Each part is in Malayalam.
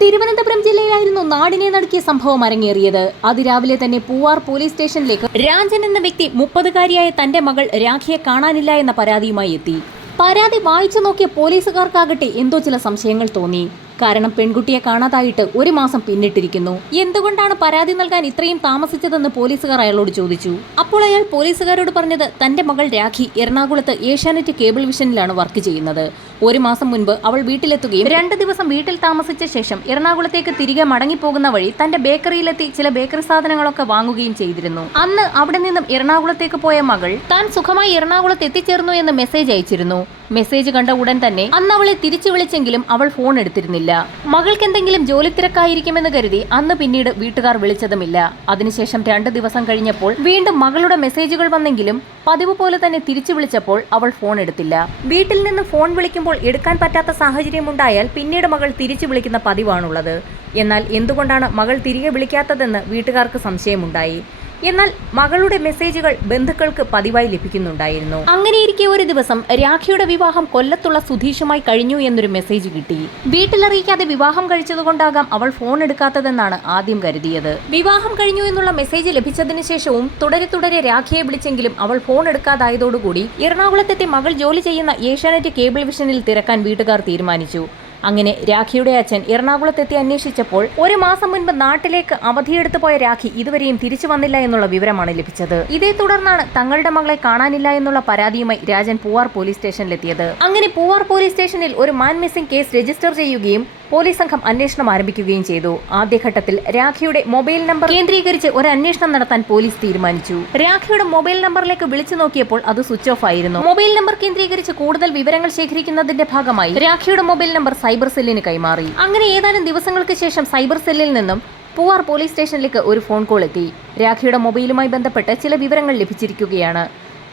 തിരുവനന്തപുരം ജില്ലയിലായിരുന്നു നാടിനെ നടുക്കിയ സംഭവം അരങ്ങേറിയത്. അതിരാവിലെ തന്നെ പൂവാർ പോലീസ് സ്റ്റേഷനിലേക്ക് രാജൻ എന്ന വ്യക്തി 30-കാരിയായ തന്റെ മകൾ രാഖിയെ കാണാനില്ല എന്ന പരാതിയുമായി എത്തി. പരാതി വായിച്ചു നോക്കിയ പോലീസുകാർക്കാകട്ടെ എന്തോ ചില സംശയങ്ങൾ തോന്നി. കാരണം പെൺകുട്ടിയെ കാണാതായിട്ട് 1 മാസം പിന്നിട്ടിരിക്കുന്നു. എന്തുകൊണ്ടാണ് പരാതി നൽകാൻ ഇത്രയും താമസിച്ചതെന്ന് പോലീസുകാർ അയാളോട് ചോദിച്ചു. അപ്പോൾ അയാൾ പോലീസുകാരോട് പറഞ്ഞത് തന്റെ മകൾ രാഖി എറണാകുളത്ത് ഏഷ്യാനെറ്റ് കേബിൾ വിഷനിലാണ് വർക്ക് ചെയ്യുന്നത്. 1 മാസം മുൻപ് അവൾ വീട്ടിലെത്തുകയും 2 ദിവസം വീട്ടിൽ താമസിച്ച ശേഷം എറണാകുളത്തേക്ക് തിരികെ മടങ്ങിപ്പോകുന്ന വഴി തന്റെ ബേക്കറിയിലെത്തി ചില ബേക്കറി സാധനങ്ങളൊക്കെ വാങ്ങുകയും ചെയ്തിരുന്നു. അന്ന് അവിടെ നിന്നും എറണാകുളത്തേക്ക് പോയ മകൾ താൻ സുഖമായി എറണാകുളത്ത് എത്തിച്ചേർന്നു എന്ന് മെസ്സേജ് അയച്ചിരുന്നു. മെസ്സേജ് കണ്ട ഉടൻ തന്നെ അന്ന് അവളെ തിരിച്ചു വിളിച്ചെങ്കിലും അവൾ ഫോൺ എടുത്തിരുന്നില്ല. മകൾക്ക് എന്തെങ്കിലും ജോലി തിരക്കായിരിക്കുമെന്ന് കരുതി അന്ന് പിന്നീട് വീട്ടുകാർ വിളിച്ചതുമില്ല. അതിനുശേഷം 2 ദിവസം കഴിഞ്ഞപ്പോൾ വീണ്ടും മകളുടെ മെസ്സേജുകൾ വന്നെങ്കിലും പതിവ് പോലെ തന്നെ തിരിച്ചു വിളിച്ചപ്പോൾ അവൾ ഫോൺ എടുത്തില്ല. വീട്ടിൽ നിന്ന് ഫോൺ വിളിക്കുമ്പോൾ എടുക്കാൻ പറ്റാത്ത സാഹചര്യമുണ്ടായാൽ പിന്നീട് മകൾ തിരിച്ചു വിളിക്കുന്ന പതിവാണുള്ളത്. എന്നാൽ എന്തുകൊണ്ടാണ് മകൾ തിരികെ വിളിക്കാത്തതെന്ന് വീട്ടുകാർക്ക് സംശയമുണ്ടായി. എന്നാൽ മകളുടെ മെസ്സേജുകൾ ബന്ധുക്കൾക്ക് പതിവായി ലഭിക്കുന്നുണ്ടായിരുന്നു. അങ്ങനെയിരിക്കെ ഒരു ദിവസം രാഖിയുടെ വിവാഹം കൊല്ലത്തുള്ള സുധീഷുമായി കഴിഞ്ഞു എന്നൊരു മെസ്സേജ് കിട്ടി. വീട്ടിലറിയിക്കാതെ വിവാഹം കഴിച്ചതുകൊണ്ടാകാം അവൾ ഫോൺ എടുക്കാത്തതെന്നാണ് ആദ്യം കരുതിയത്. വിവാഹം കഴിഞ്ഞു എന്നുള്ള മെസ്സേജ് ലഭിച്ചതിന് ശേഷവും തുടരെ രാഖിയെ വിളിച്ചെങ്കിലും അവൾ ഫോൺ എടുക്കാതായതോടുകൂടി എറണാകുളത്തെത്തി മകൾ ജോലി ചെയ്യുന്ന ഏഷ്യാനെറ്റ് കേബിൾ വിഷനിൽ തിരക്കാൻ വീട്ടുകാർ തീരുമാനിച്ചു. അങ്ങനെ രാഖിയുടെ അച്ഛൻ എറണാകുളത്തെത്തി അന്വേഷിച്ചപ്പോൾ 1 മാസം മുൻപ് നാട്ടിലേക്ക് അവധിയെടുത്തു പോയ രാഖി ഇതുവരെയും തിരിച്ചു വന്നില്ല എന്നുള്ള വിവരമാണ് ലഭിച്ചത്. ഇതേ തുടർന്നാണ് തങ്ങളുടെ മകളെ കാണാനില്ല എന്നുള്ള പരാതിയുമായി രാജൻ പൂവാർ പോലീസ് സ്റ്റേഷനിലെത്തിയത്. അങ്ങനെ പൂവാർ പോലീസ് സ്റ്റേഷനിൽ ഒരു മാൻ മിസ്സിംഗ് കേസ് രജിസ്റ്റർ ചെയ്യുകയും പോലീസ് സംഘം അന്വേഷണം ആരംഭിക്കുകയും ചെയ്തു. ആദ്യഘട്ടത്തിൽ രാഖിയുടെ മൊബൈൽ നമ്പർ കേന്ദ്രീകരിച്ച് ഒരു അന്വേഷണം നടത്താൻ പോലീസ് തീരുമാനിച്ചു. രാഖിയുടെ മൊബൈൽ നമ്പറിലേക്ക് വിളിച്ചു നോക്കിയപ്പോൾ അത് സ്വിച്ച് ഓഫ് ആയിരുന്നു. മൊബൈൽ നമ്പർ കേന്ദ്രീകരിച്ച് കൂടുതൽ വിവരങ്ങൾ ശേഖരിക്കുന്നതിന്റെ ഭാഗമായി രാഖിയുടെ മൊബൈൽ നമ്പർ സൈബർ സെല്ലിന് കൈമാറി. അങ്ങനെ ഏതാനും ദിവസങ്ങൾക്ക് ശേഷം സൈബർ സെല്ലിൽ നിന്നും പൂവാർ പോലീസ് സ്റ്റേഷനിലേക്ക് ഒരു ഫോൺ കോൾ എത്തി. രാഖിയുടെ മൊബൈലുമായി ബന്ധപ്പെട്ട് ചില വിവരങ്ങൾ ലഭിച്ചിരിക്കുകയാണ്.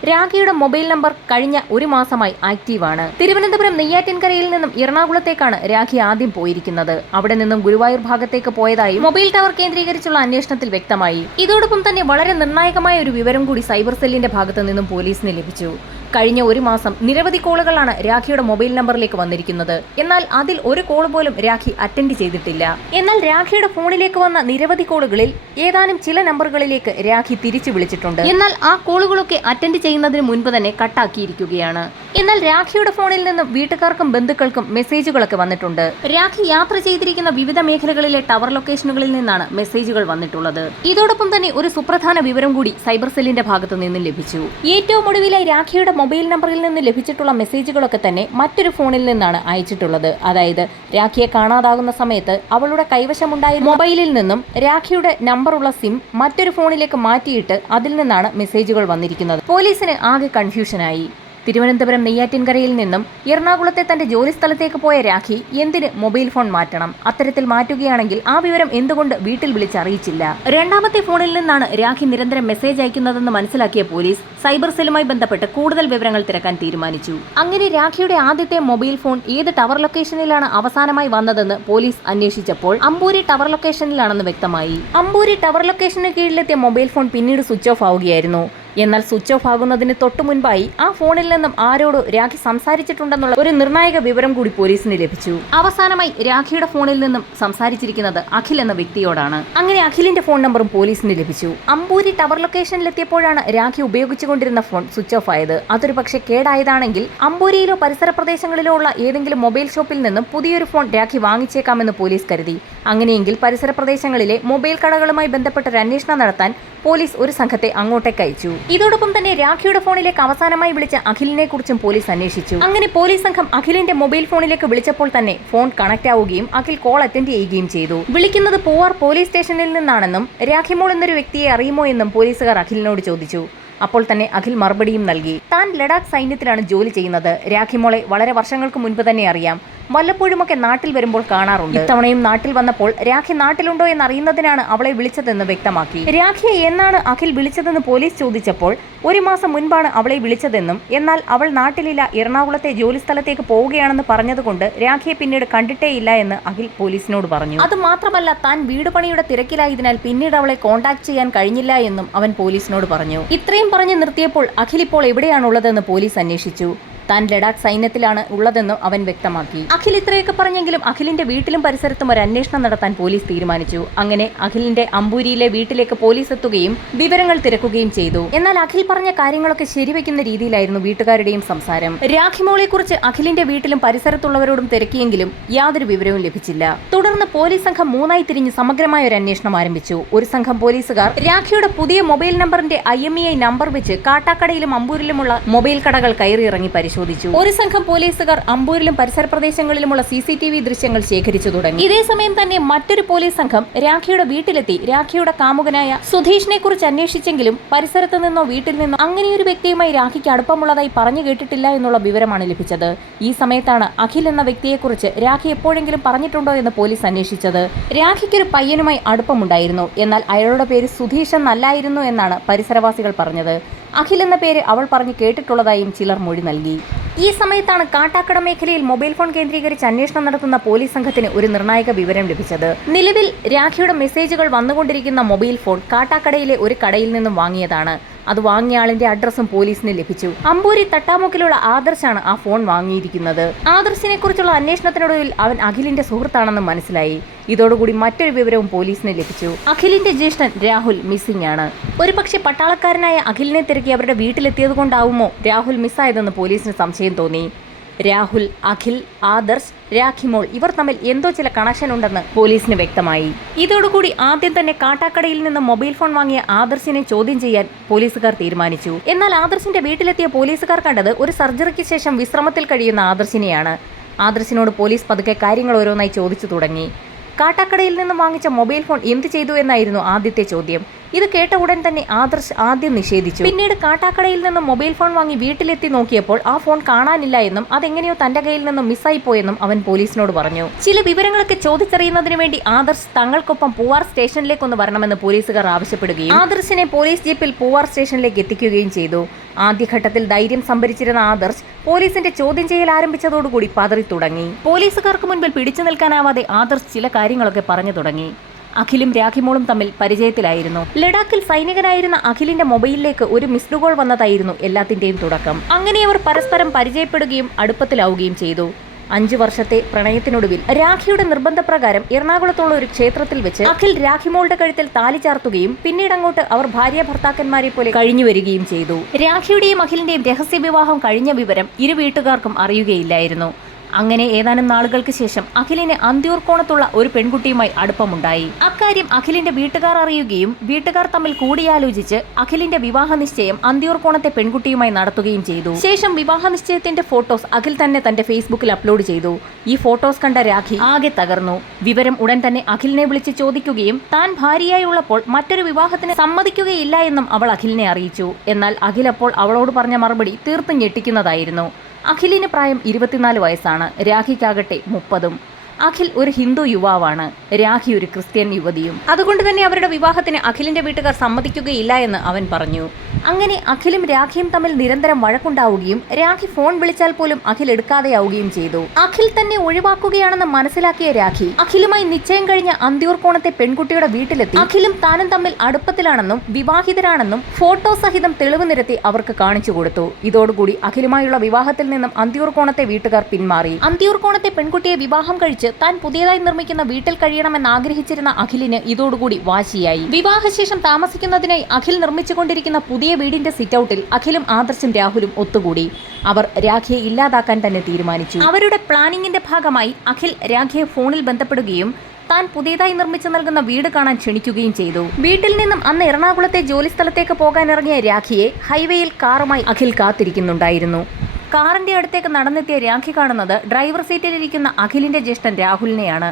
രാഖിയുടെ മൊബൈൽ നമ്പർ കഴിഞ്ഞ 1 മാസമായി ആക്റ്റീവാണ്. തിരുവനന്തപുരം നെയ്യാറ്റിൻകരയിൽ നിന്നും എറണാകുളത്തേക്കാണ് രാഖി ആദ്യം പോയിരിക്കുന്നത്. അവിടെ നിന്നും ഗുരുവായൂർ ഭാഗത്തേക്ക് പോയതായി മൊബൈൽ ടവർ കേന്ദ്രീകരിച്ചുള്ള അന്വേഷണത്തിൽ വ്യക്തമായി. ഇതോടൊപ്പം തന്നെ വളരെ നിർണായകമായ ഒരു വിവരം കൂടി സൈബർ സെല്ലിന്റെ ഭാഗത്തു നിന്നും പോലീസിന് ലഭിച്ചു. കഴിഞ്ഞ 1 മാസം നിരവധി കോളുകളാണ് രാഖിയുടെ മൊബൈൽ നമ്പറിലേക്ക് വന്നിരിക്കുന്നത്. എന്നാൽ അതിൽ ഒരു കോൾ പോലും രാഖി അറ്റൻഡ് ചെയ്തിട്ടില്ല. എന്നാൽ രാഖിയുടെ ഫോണിലേക്ക് വന്ന നിരവധി കോളുകളിൽ ഏതാനും ചില നമ്പറുകളിലേക്ക് രാഖി തിരിച്ചു വിളിച്ചിട്ടുണ്ട്. എന്നാൽ ആ കോളുകളൊക്കെ അറ്റൻഡ് ചെയ്യുന്നതിന് മുൻപ് തന്നെ കട്ടാക്കിയിരിക്കുകയാണ്. എന്നാൽ രാഖിയുടെ ഫോണിൽ നിന്നും വീട്ടുകാർക്കും ബന്ധുക്കൾക്കും മെസ്സേജുകളൊക്കെ വന്നിട്ടുണ്ട്. രാഖി യാത്ര ചെയ്തിരിക്കുന്ന വിവിധ മേഖലകളിലെ ടവർ ലൊക്കേഷനുകളിൽ നിന്നാണ് മെസ്സേജുകൾ വന്നിട്ടുള്ളത്. ഇതോടൊപ്പം തന്നെ ഒരു സുപ്രധാന വിവരം കൂടി സൈബർ സെല്ലിന്റെ ഭാഗത്തു നിന്നും ലഭിച്ചു. ഏറ്റവും ഒടുവിലായി രാഖിയുടെ മൊബൈൽ നമ്പറിൽ നിന്ന് ലഭിച്ചിട്ടുള്ള മെസ്സേജുകളൊക്കെ തന്നെ മറ്റൊരു ഫോണിൽ നിന്നാണ് അയച്ചിട്ടുള്ളത്. അതായത് രാഖിയെ കാണാതാകുന്ന സമയത്ത് അവളുടെ കൈവശമുണ്ടായ മൊബൈലിൽ നിന്നും രാഖിയുടെ നമ്പറുള്ള സിം മറ്റൊരു ഫോണിലേക്ക് മാറ്റിയിട്ട് അതിൽ നിന്നാണ് മെസ്സേജുകൾ വന്നിരിക്കുന്നത്. പോലീസിന് ആകെ കൺഫ്യൂഷനായി. തിരുവനന്തപുരം നെയ്യാറ്റിൻകരയിൽ നിന്നും എറണാകുളത്തെ തന്റെ ജോലി സ്ഥലത്തേക്ക് പോയ രാഖി എന്തിന് മൊബൈൽ ഫോൺ മാറ്റണം? അത്തരത്തിൽ മാറ്റുകയാണെങ്കിൽ ആ വിവരം എന്തുകൊണ്ട് വീട്ടിൽ വിളിച്ചറിയിച്ചില്ല? രണ്ടാമത്തെ ഫോണിൽ നിന്നാണ് രാഖി നിരന്തരം മെസ്സേജ് അയക്കുന്നതെന്ന് മനസ്സിലാക്കിയ പോലീസ് സൈബർ സെല്ലുമായി ബന്ധപ്പെട്ട് കൂടുതൽ വിവരങ്ങൾ തിരക്കാൻ തീരുമാനിച്ചു. അങ്ങനെ രാഖിയുടെ ആദ്യത്തെ മൊബൈൽ ഫോൺ ഏത് ടവർ ലൊക്കേഷനിലാണ് അവസാനമായി വന്നതെന്ന് പോലീസ് അന്വേഷിച്ചപ്പോൾ അമ്പൂരി ടവർ ലൊക്കേഷനിലാണെന്ന് വ്യക്തമായി. അമ്പൂരി ടവർ ലൊക്കേഷന് കീഴിലെത്തിയ മൊബൈൽ ഫോൺ പിന്നീട് സ്വിച്ച് ഓഫ് ആവുകയായിരുന്നു. എന്നാൽ സ്വിച്ച് ഓഫ് ആകുന്നതിന് തൊട്ടു മുൻപായി ആ ഫോണിൽ നിന്നും ആരോട് രാഖി സംസാരിച്ചിട്ടുണ്ടെന്നുള്ള ഒരു നിർണായക വിവരം കൂടി പോലീസിന് ലഭിച്ചു. അവസാനമായി രാഖിയുടെ ഫോണിൽ നിന്നും സംസാരിച്ചിരിക്കുന്നത് അഖിൽ എന്ന വ്യക്തിയോടാണ്. അങ്ങനെ അഖിലിന്റെ ഫോൺ നമ്പറും പോലീസിന് ലഭിച്ചു. അമ്പൂരി ടവർ ലൊക്കേഷനിലെത്തിയപ്പോഴാണ് രാഖി ഉപയോഗിച്ചുകൊണ്ടിരുന്ന ഫോൺ സ്വിച്ച് ഓഫ് ആയത്. അതൊരു പക്ഷേ കേടായതാണെങ്കിൽ അമ്പൂരിയിലോ പരിസര പ്രദേശങ്ങളിലോ ഉള്ള ഏതെങ്കിലും മൊബൈൽ ഷോപ്പിൽ നിന്നും പുതിയൊരു ഫോൺ രാഖി വാങ്ങിച്ചേക്കാമെന്ന് പോലീസ് കരുതി. അങ്ങനെയെങ്കിൽ പരിസര പ്രദേശങ്ങളിലെ മൊബൈൽ കടകളുമായി ബന്ധപ്പെട്ട ഒരു അന്വേഷണം നടത്താൻ പോലീസ് ഒരു സംഘത്തെ അങ്ങോട്ടേക്ക് അയച്ചു. ഇതോടൊപ്പം തന്നെ രാഖിയുടെ ഫോണിലേക്ക് അവസാനമായി വിളിച്ച അഖിലിനെ കുറിച്ചും പോലീസ് അന്വേഷിച്ചു. അങ്ങനെ പോലീസ് സംഘം അഖിലിന്റെ മൊബൈൽ ഫോണിലേക്ക് വിളിച്ചപ്പോൾ തന്നെ ഫോൺ കണക്ട് ആവുകയും അഖിൽ കോൾ അറ്റൻഡ് ചെയ്യുകയും ചെയ്തു. വിളിക്കുന്നത് പൂവാർ പോലീസ് സ്റ്റേഷനിൽ നിന്നാണെന്നും രാഖിമോൾ എന്നൊരു വ്യക്തിയെ അറിയുമോ എന്നും പോലീസുകാർ അഖിലിനോട് ചോദിച്ചു. അപ്പോൾ തന്നെ അഖിൽ മറുപടിയും നൽകി. താൻ ലഡാക്ക് സൈന്യത്തിലാണ് ജോലി ചെയ്യുന്നത്. രാഖിമോളെ വളരെ വർഷങ്ങൾക്ക് മുൻപ് തന്നെ അറിയാം. വല്ലപ്പോഴുമൊക്കെ നാട്ടിൽ വരുമ്പോൾ കാണാറുണ്ട്. ഇത്തവണയും നാട്ടിൽ വന്നപ്പോൾ രാഖി നാട്ടിലുണ്ടോ എന്നറിയുന്നതിനാണ് അവളെ വിളിച്ചതെന്ന് വ്യക്തമാക്കി. രാഖിയെ എന്നാണ് അഖിൽ വിളിച്ചതെന്ന് പോലീസ് ചോദിച്ചപ്പോൾ 1 മാസം മുൻപാണ് അവളെ വിളിച്ചതെന്നും എന്നാൽ അവൾ നാട്ടിലില്ല, എറണാകുളത്തെ ജോലിസ്ഥലത്തേക്ക് പോവുകയാണെന്ന് പറഞ്ഞതുകൊണ്ട് രാഖിയെ പിന്നീട് കണ്ടിട്ടേയില്ല എന്ന് അഖിൽ പോലീസിനോട് പറഞ്ഞു. അതുമാത്രമല്ല, താൻ വീട് പണിയുടെ തിരക്കിലായതിനാൽ പിന്നീട് അവളെ കോൺടാക്ട് ചെയ്യാൻ കഴിഞ്ഞില്ല എന്നും അവൻ പോലീസിനോട് പറഞ്ഞു. ഇത്രയും പറഞ്ഞു നിർത്തിയപ്പോൾ അഖിൽ ഇപ്പോൾ എവിടെയാണുള്ളതെന്ന് പോലീസ് അന്വേഷിച്ചു. താൻ ലഡാക്ക് സൈന്യത്തിലാണ് ഉള്ളതെന്നും അവൻ വ്യക്തമാക്കി. അഖിൽ ഇത്രയൊക്കെ പറഞ്ഞെങ്കിലും അഖിലിന്റെ വീട്ടിലും പരിസരത്തും ഒരു അന്വേഷണം നടത്താൻ പോലീസ് തീരുമാനിച്ചു. അങ്ങനെ അഖിലിന്റെ അമ്പൂരിയിലെ വീട്ടിലേക്ക് പോലീസ് എത്തുകയും വിവരങ്ങൾ തിരക്കുകയും ചെയ്തു. എന്നാൽ അഖിൽ പറഞ്ഞ കാര്യങ്ങളൊക്കെ ശരിവെക്കുന്ന രീതിയിലായിരുന്നു വീട്ടുകാരുടെയും സംസാരം. രാഖിമോളെ കുറിച്ച് അഖിലിന്റെ വീട്ടിലും പരിസരത്തുള്ളവരോടും തിരക്കിയെങ്കിലും യാതൊരു വിവരവും ലഭിച്ചില്ല. തുടർന്ന് പോലീസ് സംഘം മൂന്നായി തിരിഞ്ഞ് സമഗ്രമായ ഒരു അന്വേഷണം ആരംഭിച്ചു. ഒരു സംഘം പോലീസുകാർ രാഖിയുടെ പുതിയ മൊബൈൽ നമ്പറിന്റെ IMEI നമ്പർ വെച്ച് കാട്ടാക്കടയിലും അമ്പൂരിലുമുള്ള മൊബൈൽ കടകൾ കയറിയിറങ്ങി പരിശോധിച്ചു. ഒരു സംഘം പോലീസുകാർ അമ്പൂരിലും പരിസര പ്രദേശങ്ങളിലുമുള്ള CCTV ദൃശ്യങ്ങൾ ശേഖരിച്ചു തുടങ്ങി. ഇതേസമയം തന്നെ മറ്റൊരു പോലീസ് സംഘം രാഖിയുടെ വീട്ടിലെത്തി രാഖിയുടെ കാമുകനായ സുധീഷിനെ കുറിച്ച് അന്വേഷിച്ചെങ്കിലും പരിസരത്ത് നിന്നോ വീട്ടിൽ നിന്നോ അങ്ങനെയൊരു വ്യക്തിയുമായി രാഖിക്ക് അടുപ്പമുള്ളതായി പറഞ്ഞു കേട്ടിട്ടില്ല എന്നുള്ള വിവരമാണ് ലഭിച്ചത്. ഈ സമയത്താണ് അഖിൽ എന്ന വ്യക്തിയെക്കുറിച്ച് രാഖി എപ്പോഴെങ്കിലും പറഞ്ഞിട്ടുണ്ടോ എന്ന് പോലീസ് അന്വേഷിച്ചത്. രാഖിക്കൊരു പയ്യനുമായി അടുപ്പമുണ്ടായിരുന്നു. എന്നാൽ അയാളുടെ പേര് സുധീഷ് എന്നല്ലായിരുന്നു എന്നാണ് പരിസരവാസികൾ പറഞ്ഞത്. അഖിൽ എന്ന പേര് അവൾ പറഞ്ഞു കേട്ടിട്ടുള്ളതായും ചിലർ മൊഴി നൽകി. ഈ സമയത്താണ് കാട്ടാക്കട മേഖലയിൽ മൊബൈൽ ഫോൺ കേന്ദ്രീകരിച്ച് അന്വേഷണം നടത്തുന്ന പോലീസ് സംഘത്തിന് ഒരു നിർണായക വിവരം ലഭിച്ചത്. നിലവിൽ രാഖിയുടെ മെസ്സേജുകൾ വന്നുകൊണ്ടിരിക്കുന്ന മൊബൈൽ ഫോൺ കാട്ടാക്കടയിലെ ഒരു കടയിൽ നിന്നും വാങ്ങിയതാണ്. അത് വാങ്ങിയ ആളിന്റെ അഡ്രസ്സും പോലീസിന് ലഭിച്ചു. അമ്പൂരി തട്ടാമുക്കിലുള്ള ആദർശാണ് ആ ഫോൺ വാങ്ങിയിരിക്കുന്നത്. ആദർശിനെ കുറിച്ചുള്ള അന്വേഷണത്തിനൊടുവിൽ അവൻ അഖിലിന്റെ സുഹൃത്താണെന്ന് മനസ്സിലായി. ഇതോടുകൂടി മറ്റൊരു വിവരവും പോലീസിന് ലഭിച്ചു. അഖിലിന്റെ ജ്യേഷ്ഠൻ രാഹുൽ മിസ്സിംഗ് ആണ്. ഒരുപക്ഷെ പട്ടാളക്കാരനായ അഖിലിനെ തിരക്കി അവരുടെ വീട്ടിലെത്തിയതുകൊണ്ടാവുമോ രാഹുൽ മിസ്സായതെന്ന് പോലീസിന് സംശയം തോന്നി. രാഹുൽ, അഖിൽ, ആദർശ്, രാഖിമോൾ ഇവർ തമ്മിൽ എന്തോ ചില കണക്ഷൻ ഉണ്ടെന്ന് പോലീസിന് വ്യക്തമായി. ഇതോടുകൂടി ആദ്യം തന്നെ കാട്ടാക്കടയിൽ നിന്ന് മൊബൈൽ ഫോൺ വാങ്ങിയ ആദർശിനെ ചോദ്യം ചെയ്യാൻ പോലീസുകാർ തീരുമാനിച്ചു. എന്നാൽ ആദർശിന്റെ വീട്ടിലെത്തിയ പോലീസുകാർ കണ്ടത് ഒരു സർജറിക്ക് ശേഷം വിശ്രമത്തിൽ കഴിയുന്ന ആദർശിനെയാണ്. ആദർശിനോട് പോലീസ് പതുക്കെ കാര്യങ്ങൾ ഓരോന്നായി ചോദിച്ചു തുടങ്ങി. കാട്ടാക്കടയിൽ നിന്നും വാങ്ങിച്ച മൊബൈൽ ഫോൺ എന്ത് ചെയ്തു എന്നായിരുന്നു ആദ്യത്തെ ചോദ്യം. ഇത് കേട്ട ഉടൻ തന്നെ ആദർശ് ആദ്യം നിഷേധിച്ചു. പിന്നീട് കാട്ടാക്കടയിൽ നിന്നും മൊബൈൽ ഫോൺ വാങ്ങി വീട്ടിലെത്തി നോക്കിയപ്പോൾ ആ ഫോൺ കാണാനില്ല എന്നും അതെങ്ങനെയോ തന്റെ കയ്യിൽ നിന്നും മിസ്സായി പോയെന്നും അവൻ പോലീസിനോട് പറഞ്ഞു. ചില വിവരങ്ങളൊക്കെ ചോദിച്ചറിയുന്നതിന് വേണ്ടി ആദർശ് തങ്ങൾക്കൊപ്പം പൂവാർ സ്റ്റേഷനിലേക്കൊന്ന് വരണമെന്ന് പോലീസുകാർ ആവശ്യപ്പെടുകയും ആദർശിനെ പോലീസ് ജീപ്പിൽ പൂവാർ സ്റ്റേഷനിലേക്ക് എത്തിക്കുകയും ചെയ്തു. ആദ്യഘട്ടത്തിൽ ധൈര്യം സംഭരിച്ചിരുന്ന ആദർശ് പോലീസിന്റെ ചോദ്യം ചെയ്യൽ ആരംഭിച്ചതോടുകൂടി പതറി തുടങ്ങി. പോലീസുകാർക്ക് മുൻപിൽ പിടിച്ചു നിൽക്കാനാവാതെ ആദർശ് ചില കാര്യങ്ങളൊക്കെ പറഞ്ഞു തുടങ്ങി. അഖിലും രാഖിമോളും തമ്മിൽ പരിചയത്തിലായിരുന്നു. ലഡാക്കിൽ സൈനികനായിരുന്ന അഖിലിന്റെ മൊബൈലിലേക്ക് ഒരു മിസ്ഡ് കോൾ വന്നതായിരുന്നു എല്ലാത്തിന്റെയും തുടക്കം. അങ്ങനെ അവർ പരസ്പരം പരിചയപ്പെടുകയും അടുപ്പത്തിലാവുകയും ചെയ്തു. 5 വർഷത്തെ പ്രണയത്തിനൊടുവിൽ രാഖിയുടെ നിർബന്ധപ്രകാരം എറണാകുളത്തുള്ള ഒരു ക്ഷേത്രത്തിൽ വെച്ച് അഖിൽ രാഖിമോളുടെ കഴുത്തിൽ താലി ചാർത്തുകയും പിന്നീട് അങ്ങോട്ട് അവർ ഭാര്യ ഭർത്താക്കന്മാരെ പോലെ കഴിഞ്ഞു വരികയും ചെയ്തു. രാഖിയുടെയും അഖിലിന്റെയും രഹസ്യ വിവാഹം കഴിഞ്ഞ വിവരം ഇരു വീട്ടുകാർക്കും അറിയുകയില്ലായിരുന്നു. അങ്ങനെ ഏതാനും നാളുകൾക്ക് ശേഷം അഖിലിന് അന്തിയൂർക്കോണത്തുള്ള ഒരു പെൺകുട്ടിയുമായി അടുപ്പമുണ്ടായി. അക്കാര്യം അഖിലിന്റെ വീട്ടുകാർ അറിയുകയും വീട്ടുകാർ തമ്മിൽ കൂടിയാലോചിച്ച് അഖിലിന്റെ വിവാഹ നിശ്ചയം അന്തിയൂർക്കോണത്തെ പെൺകുട്ടിയുമായി നടത്തുകയും ചെയ്തു. ശേഷം വിവാഹ നിശ്ചയത്തിന്റെ ഫോട്ടോസ് അഖിൽ തന്നെ തന്റെ ഫേസ്ബുക്കിൽ അപ്ലോഡ് ചെയ്തു. ഈ ഫോട്ടോസ് കണ്ട രാഖി ആകെ തകർന്നു. വിവരം ഉടൻ തന്നെ അഖിലിനെ വിളിച്ച് ചോദിക്കുകയും താൻ ഭാര്യയായി ഉള്ളപ്പോൾ മറ്റൊരു വിവാഹത്തിന് സമ്മതിക്കുകയില്ല എന്നും അവൾ അഖിലിനെ അറിയിച്ചു. എന്നാൽ അഖിൽ അപ്പോൾ അവളോട് പറഞ്ഞ മറുപടി തീർത്തും ഞെട്ടിക്കുന്നതായിരുന്നു. അഖിലിന് പ്രായം 24 വയസ്സാണ്. രാഖിക്കാകട്ടെ 30. അഖിൽ ഒരു ഹിന്ദു യുവാവാണ്. രാഖി ഒരു ക്രിസ്ത്യൻ യുവതിയും. അതുകൊണ്ട് തന്നെ അവരുടെ വിവാഹത്തിന് അഖിലിന്റെ വീട്ടുകാർ സമ്മതിക്കുകയില്ല എന്ന് അവൻ പറഞ്ഞു. അങ്ങനെ അഖിലും രാഖിയും തമ്മിൽ നിരന്തരം വഴക്കുണ്ടാവുകയും രാഖി ഫോൺ വിളിച്ചാൽ പോലും അഖിൽ എടുക്കാതെയാവുകയും ചെയ്തു. അഖിൽ തന്നെ ഒഴിവാക്കുകയാണെന്ന് മനസ്സിലാക്കിയ രാഖി അഖിലുമായി നിശ്ചയം കഴിഞ്ഞ അന്തിയൂർക്കോണത്തെ പെൺകുട്ടിയുടെ വീട്ടിലെത്തി അഖിലും താനും തമ്മിൽ അടുപ്പത്തിലാണെന്നും വിവാഹിതരാണെന്നും ഫോട്ടോ സഹിതം തെളിവ് നിരത്തി അവർക്ക് കാണിച്ചു കൊടുത്തു. ഇതോടുകൂടി അഖിലുമായുള്ള വിവാഹത്തിൽ നിന്നും അന്തിയൂർക്കോണത്തെ വീട്ടുകാർ പിന്മാറി. അന്തിയൂർക്കോണത്തെ പെൺകുട്ടിയെ വിവാഹം കഴിച്ച് താൻ പുതിയതായി നിർമ്മിക്കുന്ന വീട്ടിൽ കഴിയണമെന്ന് ആഗ്രഹിച്ചിരുന്ന അഖിലിന് ഇതോടുകൂടി വാശിയായി. വിവാഹശേഷം താമസിക്കുന്നതിനായി അഖിൽ നിർമ്മിച്ചുകൊണ്ടിരിക്കുന്ന പുതിയ വീടിന്റെ സിറ്റൌട്ടിൽ അഖിലും ആദർശും രാഹുലും ഒത്തുകൂടി. അവർ രാഖിയെ ഇല്ലാതാക്കാൻ തന്നെ തീരുമാനിച്ചു. അവരുടെ പ്ലാനിങ്ങിന്റെ ഭാഗമായി അഖിൽ രാഖിയെ ഫോണിൽ ബന്ധപ്പെടുകയും താൻ പുതിയതായി നിർമ്മിച്ചു നൽകുന്ന വീട് കാണാൻ ക്ഷണിക്കുകയും ചെയ്തു. വീട്ടിൽ നിന്നും അന്ന് എറണാകുളത്തെ ജോലി സ്ഥലത്തേക്ക് പോകാനിറങ്ങിയ രാഖിയെ ഹൈവേയിൽ കാറുമായി അഖിൽ കാത്തിരിക്കുന്നുണ്ടായിരുന്നു. കാറിന്റെ അടുത്തേക്ക് നടന്നെത്തിയ രാഖി കാണുന്നത് ഡ്രൈവർ സീറ്റിലിരിക്കുന്ന അഖിലിന്റെ ജ്യേഷ്ഠൻ രാഹുലിനെയാണ്.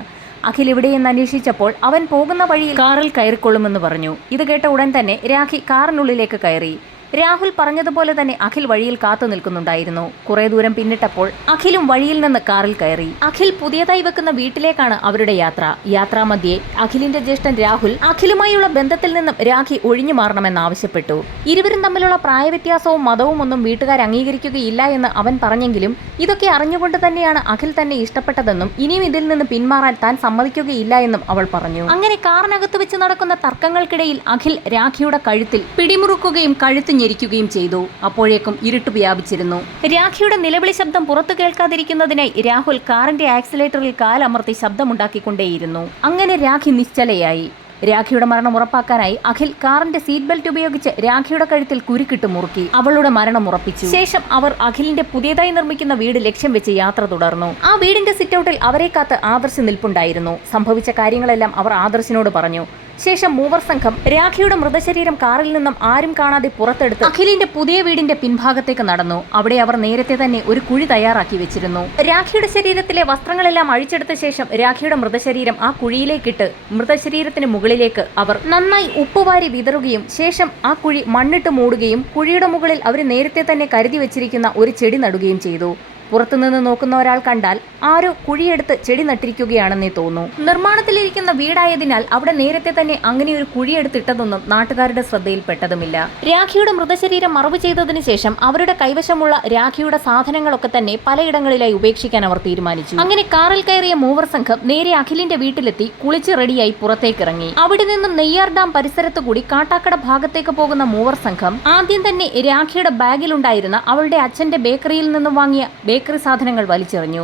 അഖിൽ എവിടെയെന്ന് അന്വേഷിച്ചപ്പോൾ അവൻ പോകുന്ന വഴിയിൽ കാറിൽ കയറിക്കൊള്ളുമെന്ന് പറഞ്ഞു. ഇത് കേട്ട ഉടൻ തന്നെ രാഖി കാറിനുള്ളിലേക്ക് കയറി. രാഹുൽ പറഞ്ഞതുപോലെ തന്നെ അഖിൽ വഴിയിൽ കാത്തു നിൽക്കുന്നുണ്ടായിരുന്നു. കുറെ ദൂരം പിന്നിട്ടപ്പോൾ അഖിലും വഴിയിൽ നിന്ന് കാറിൽ കയറി. അഖിൽ പുതിയതായി വെക്കുന്ന വീട്ടിലേക്കാണ് അവരുടെ യാത്ര. യാത്രാമധ്യേ അഖിലിന്റെ ജ്യേഷ്ഠൻ രാഹുൽ അഖിലുമായുള്ള ബന്ധത്തിൽ നിന്നും രാഖി ഒഴിഞ്ഞു മാറണമെന്ന് ആവശ്യപ്പെട്ടു. ഇരുവരും തമ്മിലുള്ള പ്രായവ്യത്യാസവും മതവും ഒന്നും വീട്ടുകാർ അംഗീകരിക്കുകയില്ല എന്ന് അവൻ പറഞ്ഞെങ്കിലും ഇതൊക്കെ അറിഞ്ഞുകൊണ്ട് തന്നെയാണ് അഖിൽ തന്നെ ഇഷ്ടപ്പെട്ടതെന്നും ഇനിയും ഇതിൽ നിന്ന് പിന്മാറാൻ താൻ സമ്മതിക്കുകയില്ല എന്നും അവൾ പറഞ്ഞു. അങ്ങനെ കാറിനകത്ത് വെച്ച് നടക്കുന്ന തർക്കങ്ങൾക്കിടയിൽ അഖിൽ രാഖിയുടെ കഴുത്തിൽ പിടിമുറുക്കുകയും കഴുത്ത് ഞെരിക്കുകയും ചെയ്തു. അപ്പോഴേക്കും ഇരുട്ട് വ്യാപിച്ചിരുന്നു. രാഖിയുടെ നിലവിളി ശബ്ദം പുറത്തു കേൾക്കാതിരിക്കുന്നതിനായി രാഹുൽ കാറിന്റെ ആക്സിലേറ്ററിൽ കാലമർത്തി ശബ്ദമുണ്ടാക്കിക്കൊണ്ടേയിരുന്നു. അങ്ങനെ രാഖി നിശ്ചലയായി. രാഖിയുടെ മരണം ഉറപ്പാക്കാനായി അഖിൽ കാറിന്റെ സീറ്റ് ബെൽറ്റ് ഉപയോഗിച്ച് രാഖിയുടെ കഴുത്തിൽ കുരുക്കിട്ട് മുറുക്കി അവളുടെ മരണം ഉറപ്പിച്ചു. ശേഷം അവർ അഖിലിന്റെ പുതിയതായി നിർമ്മിക്കുന്ന വീട് ലക്ഷ്യം വെച്ച് യാത്ര തുടർന്നു. ആ വീടിന്റെ സിറ്റൌട്ടിൽ അവരെ കാത്ത് ആദർശ് നിൽപ്പുണ്ടായിരുന്നു. സംഭവിച്ച കാര്യങ്ങളെല്ലാം അവർ ആദർശിനോട് പറഞ്ഞു. ശേഷം മൂവർ സംഘം രാഖിയുടെ മൃതശരീരം കാറിൽ നിന്നും ആരും കാണാതെ പുറത്തെടുത്ത് അഖിലിന്റെ പുതിയ വീടിന്റെ പിൻഭാഗത്തേക്ക് നടന്നു. അവിടെ അവർ നേരത്തെ തന്നെ ഒരു കുഴി തയ്യാറാക്കി വെച്ചിരുന്നു. രാഖിയുടെ ശരീരത്തിലെ വസ്ത്രങ്ങളെല്ലാം അഴിച്ചെടുത്ത ശേഷം രാഖിയുടെ മൃതശരീരം ആ കുഴിയിലേക്കിട്ട് മൃതശരീരത്തിന് മുകളിലേക്ക് അവർ നന്നായി ഉപ്പുവാരി വിതറുകയും ശേഷം ആ കുഴി മണ്ണിട്ട് മൂടുകയും കുഴിയുടെ മുകളിൽ അവർ നേരത്തെ തന്നെ കരുതി വെച്ചിരിക്കുന്ന ഒരു ചെടി നടുകയും ചെയ്തു. പുറത്തുനിന്ന് നോക്കുന്ന ഒരാൾ കണ്ടാൽ ആരോ കുഴിയെടുത്ത് ചെടി നട്ടിരിക്കുകയാണെന്നേ തോന്നൂ. നിർമ്മാണത്തിലിരിക്കുന്ന വീടായതിനാൽ അവിടെ നേരത്തെ തന്നെ അങ്ങനെ ഒരു കുഴിയെടുത്തിട്ടതൊന്നും നാട്ടുകാരുടെ ശ്രദ്ധയിൽപ്പെട്ടതുമില്ല. രാഖിയുടെ മൃതശരീരം മറവ് ചെയ്തതിനു ശേഷം അവരുടെ കൈവശമുള്ള രാഖിയുടെ സാധനങ്ങളൊക്കെ തന്നെ പലയിടങ്ങളിലായി ഉപേക്ഷിക്കാൻ അവർ തീരുമാനിച്ചു. അങ്ങനെ കാറിൽ കയറിയ മൂവർ സംഘം നേരെ അഖിലിന്റെ വീട്ടിലെത്തി കുളിച്ച് റെഡിയായി പുറത്തേക്കിറങ്ങി. അവിടെ നിന്നും നെയ്യാർ ഡാം പരിസരത്തു കൂടി കാട്ടാക്കട ഭാഗത്തേക്ക് പോകുന്ന മൂവർ സംഘം ആദ്യം തന്നെ രാഖിയുടെ ബാഗിലുണ്ടായിരുന്ന അവളുടെ അച്ഛന്റെ ബേക്കറിയിൽ നിന്നും വാങ്ങിയ ബേക്കറി സാധനങ്ങൾ വലിച്ചെറിഞ്ഞു.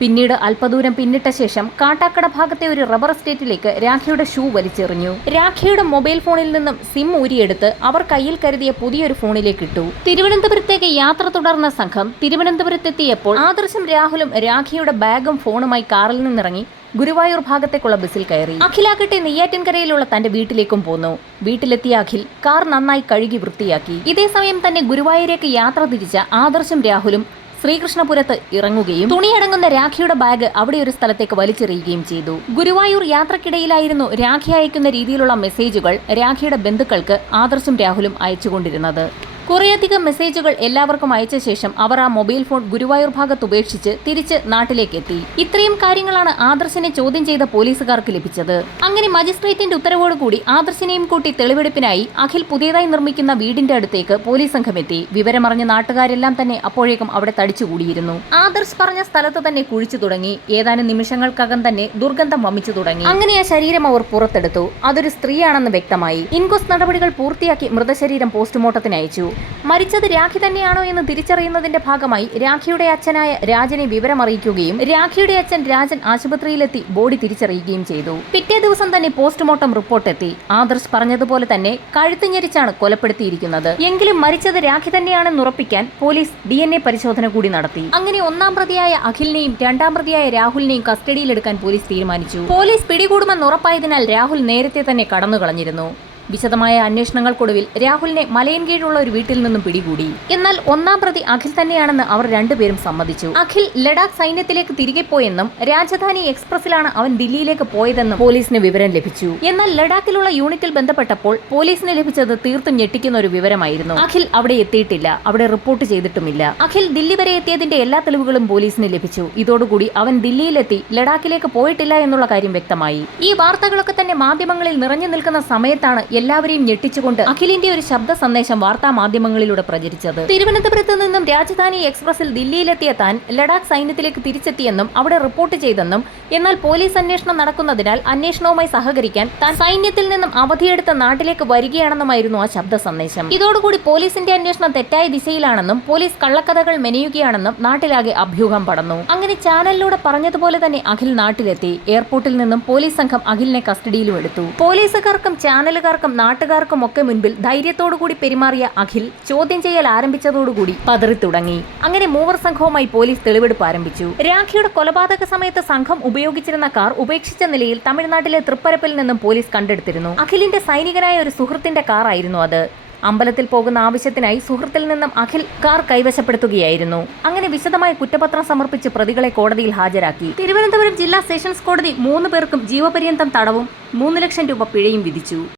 പിന്നീട് അല്പദൂരം പിന്നിട്ട ശേഷം കാട്ടാക്കട ഭാഗത്തെ ഒരു റബ്ബർ എസ്റ്റേറ്റിലേക്ക് രാഖിയുടെ ഷൂ വലിച്ചെറിഞ്ഞു. രാഖിയുടെ മൊബൈൽ ഫോണിൽ നിന്നും സിം ഊരിയെടുത്ത് അവർ കയ്യിൽ കരുതിയ പുതിയൊരു ഫോണിലേക്ക് ഇട്ടു. തിരുവനന്തപുരത്തേക്ക് യാത്ര തുടർന്ന സംഘം തിരുവനന്തപുരത്തെത്തിയപ്പോൾ ആദർശും രാഹുലും രാഖിയുടെ ബാഗും ഫോണുമായി കാറിൽ നിന്നിറങ്ങി ഗുരുവായൂർ ഭാഗത്തേക്കുള്ള ബസ്സിൽ കയറി. അഖിലാകട്ടെ നെയ്യാറ്റിൻകരയിലുള്ള തന്റെ വീട്ടിലേക്കും പോന്നു. വീട്ടിലെത്തിയ അഖിൽ കാർ നന്നായി കഴുകി വൃത്തിയാക്കി. ഇതേസമയം തന്നെ ഗുരുവായൂരേക്ക് യാത്ര തിരിച്ച ആദർശും രാഹുലും ശ്രീകൃഷ്ണപുരത്ത് ഇറങ്ങുകയും തുണിയടങ്ങുന്ന രാഖിയുടെ ബാഗ് അവിടെ ഒരു സ്ഥലത്തേക്ക് വലിച്ചെറിയുകയും ചെയ്തു. ഗുരുവായൂർ യാത്രക്കിടയിലായിരുന്നു രാഖി അയക്കുന്ന രീതിയിലുള്ള മെസ്സേജുകൾ രാഖിയുടെ ബന്ധുക്കൾക്ക് ആദർശും രാഹുലും അയച്ചുകൊണ്ടിരുന്നത്. കുറേയധികം മെസ്സേജുകൾ എല്ലാവർക്കും അയച്ച ശേഷം അവർ ആ മൊബൈൽ ഫോൺ ഗുരുവായൂർ ഭാഗത്ത് ഉപേക്ഷിച്ച് തിരിച്ച് നാട്ടിലേക്ക് എത്തി. ഇത്രയും കാര്യങ്ങളാണ് ആദർശിനെ ചോദ്യം ചെയ്ത പോലീസുകാർക്ക് ലഭിച്ചത്. അങ്ങനെ മജിസ്ട്രേറ്റിന്റെ ഉത്തരവോടുകൂടി ആദർശിനെയും കൂട്ടി തെളിവെടുപ്പിനായി അഖിൽ പുതിയതായി നിർമ്മിക്കുന്ന വീടിന്റെ അടുത്തേക്ക് പോലീസ് സംഘം എത്തി. വിവരമറിഞ്ഞ നാട്ടുകാരെല്ലാം തന്നെ അപ്പോഴേക്കും അവിടെ തടിച്ചുകൂടിയിരുന്നു. ആദർശ് പറഞ്ഞ സ്ഥലത്ത് തന്നെ കുഴിച്ചു തുടങ്ങി. ഏതാനും നിമിഷങ്ങൾക്കകം തന്നെ ദുർഗന്ധം വമിച്ചു തുടങ്ങി. അങ്ങനെ ആ ശരീരം അവർ പുറത്തെടുത്തു. അതൊരു സ്ത്രീയാണെന്ന് വ്യക്തമായി. ഇൻക്വസ്റ്റ് നടപടികൾ പൂർത്തിയാക്കി മൃതശരീരം പോസ്റ്റ്മോർട്ടത്തിന് അയച്ചു. മരിച്ചത് രാഖി തന്നെയാണോ എന്ന് തിരിച്ചറിയുന്നതിന്റെ ഭാഗമായി രാഖിയുടെ അച്ഛനായ രാജനെ വിവരമറിയിക്കുകയും രാഖിയുടെ അച്ഛൻ രാജൻ ആശുപത്രിയിലെത്തി ബോഡി തിരിച്ചറിയുകയും ചെയ്തു. പിറ്റേ ദിവസം തന്നെ പോസ്റ്റ്മോർട്ടം റിപ്പോർട്ട് എത്തി. ആദർശ് പറഞ്ഞതുപോലെ തന്നെ കഴുത്ത് ഞെരിച്ചാണ് കൊലപ്പെടുത്തിയിരിക്കുന്നത്. എങ്കിലും മരിച്ചത് രാഖി തന്നെയാണെന്ന് ഉറപ്പിക്കാൻ പോലീസ് DNA പരിശോധന കൂടി നടത്തി. അങ്ങനെ ഒന്നാം പ്രതിയായ അഖിലിനെയും രണ്ടാം പ്രതിയായ രാഹുലിനെയും കസ്റ്റഡിയിലെടുക്കാൻ പോലീസ് തീരുമാനിച്ചു. പോലീസ് പിടികൂടുമെന്ന് ഉറപ്പായതിനാൽ രാഹുൽ നേരത്തെ തന്നെ കടന്നുകളഞ്ഞിരുന്നു. വിശദമായ അന്വേഷണങ്ങൾക്കൊടുവിൽ രാഹുലിനെ മലയൻകീഴുള്ള ഒരു വീട്ടിൽ നിന്നും പിടികൂടി. എന്നാൽ ഒന്നാം പ്രതി അഖിൽ തന്നെയാണെന്ന് അവർ രണ്ടുപേരും സമ്മതിച്ചു. അഖിൽ ലഡാക്ക് സൈന്യത്തിലേക്ക് തിരികെ പോയെന്നും രാജധാനി എക്സ്പ്രസിലാണ് അവൻ ദില്ലിയിലേക്ക് പോയതെന്നും പോലീസിന് വിവരം ലഭിച്ചു. എന്നാൽ ലഡാക്കിലുള്ള യൂണിറ്റിൽ ബന്ധപ്പെട്ടപ്പോൾ പോലീസിന് ലഭിച്ചത് തീർത്തും ഞെട്ടിക്കുന്ന ഒരു വിവരമായിരുന്നു. അഖിൽ അവിടെ എത്തിയിട്ടില്ല, അവിടെ റിപ്പോർട്ട് ചെയ്തിട്ടുമില്ല. അഖിൽ ദില്ലി വരെ എത്തിയതിന്റെ എല്ലാ തെളിവുകളും പോലീസിന് ലഭിച്ചു. ഇതോടുകൂടി അവൻ ദില്ലിയിലെത്തി ലഡാക്കിലേക്ക് പോയിട്ടില്ല എന്നുള്ള കാര്യം വ്യക്തമായി. ഈ വാർത്തകളൊക്കെ തന്നെ മാധ്യമങ്ങളിൽ നിറഞ്ഞു നിൽക്കുന്ന സമയത്താണ് എല്ലാവരെയും ഞെട്ടിച്ചുകൊണ്ട് അഖിലിന്റെ ഒരു ശബ്ദ സന്ദേശം വാർത്താ മാധ്യമങ്ങളിലൂടെ പ്രചരിച്ചത്. തിരുവനന്തപുരത്ത് നിന്നും രാജധാനി എക്സ്പ്രസിൽ ദില്ലിയിലെത്തിയ താൻ ലഡാക്ക് സൈന്യത്തിലേക്ക് തിരിച്ചെത്തിയെന്നും അവിടെ റിപ്പോർട്ട് ചെയ്തെന്നും എന്നാൽ പോലീസ് അന്വേഷണം നടക്കുന്നതിനാൽ അന്വേഷണവുമായി സഹകരിക്കാൻ താൻ സൈന്യത്തിൽ നിന്നും അവധിയെടുത്ത് നാട്ടിലേക്ക് വരികയാണെന്നുമായിരുന്നു ആ ശബ്ദ സന്ദേശം. ഇതോടുകൂടി പോലീസിന്റെ അന്വേഷണം തെറ്റായ ദിശയിലാണെന്നും പോലീസ് കള്ളക്കഥകൾ മെനയുകയാണെന്നും നാട്ടിലാകെ അഭ്യൂഹം പടർന്നു. അങ്ങനെ ചാനലിലൂടെ പറഞ്ഞതുപോലെ തന്നെ അഖിൽ നാട്ടിലെത്തി. എയർപോർട്ടിൽ നിന്നും പോലീസ് സംഘം അഖിലിനെ കസ്റ്റഡിയിലും എടുത്തു. പോലീസുകാർക്കും ചാനലുകാർക്കും നാട്ടുകാർക്കും ഒക്കെ മുൻപിൽ ധൈര്യത്തോടുകൂടി പെരുമാറിയ അഖിൽ ചോദ്യം ചെയ്യൽ ആരംഭിച്ചതോടുകൂടി പതറി തുടങ്ങി. അങ്ങനെ മൂവർ സംഘവുമായി പോലീസ് തെളിവെടുപ്പ് ആരംഭിച്ചു. രാഖിയുടെ കൊലപാതക സമയത്ത് സംഘം ഉപയോഗിച്ചിരുന്ന കാർ ഉപേക്ഷിച്ച നിലയിൽ തമിഴ്നാട്ടിലെ തൃപ്പരപ്പിൽ നിന്നും പോലീസ് കണ്ടെടുത്തിരുന്നു. അഖിലിന്റെ സൈനികനായ ഒരു സുഹൃത്തിന്റെ കാർ ആയിരുന്നു അത്. അമ്പലത്തിൽ പോകുന്ന ആവശ്യത്തിനായി സുഹൃത്തിൽ നിന്നും അഖിൽ കാർ കൈവശപ്പെടുത്തുകയായിരുന്നു. അങ്ങനെ വിശദമായ കുറ്റപത്രം സമർപ്പിച്ച് പ്രതികളെ കോടതിയിൽ ഹാജരാക്കി. തിരുവനന്തപുരം ജില്ലാ സെഷൻസ് കോടതി 3 പേർക്കും ജീവപര്യന്തം തടവും 3 ലക്ഷം രൂപ പിഴയും വിധിച്ചു.